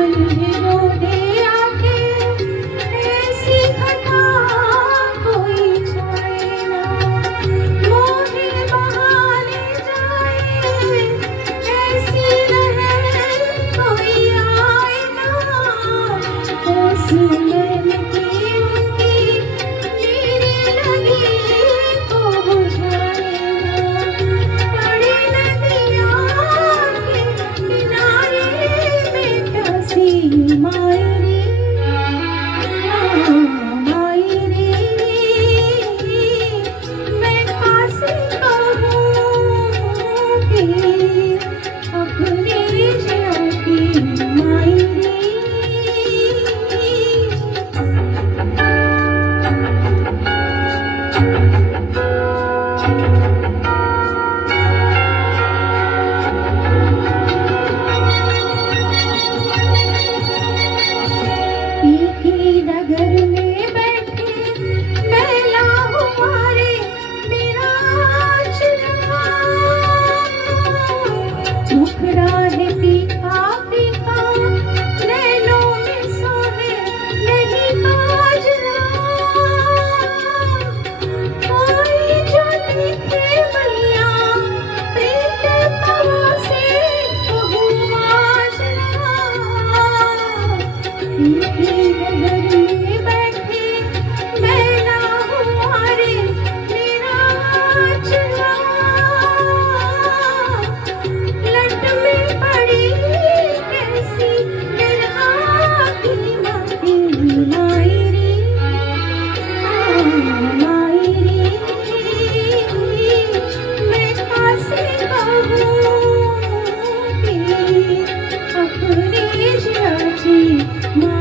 अंधेरों दे आके ऐसी घटा कोई छाए ना, मोहे बहाने जाए ऐसी लहर कोई आए ना, ऐसी मेहनती उनकी मेरी लगी को बुझाए ना, पड़े नदियाँ के किनारे में प्यासी मायरी मायरी, मैं खासे कहूँगी अपने जिया की मायरी। पीकी नगर में बैठे मैला हमारे मेरा चुरा, मुखड़ा है पीका पीका नैनों में सोहे नहीं काजरा, कोई जो देखे मैया प्रीत कवा से कहूँ माजरा, पीकी नगर में बैठे मैला हमारे मेरा चुरा, लट में पड़ी कैसी ललहा की माटी मायरी मायरी, मैं खासे कहूँगी अपने जिया की मायरी।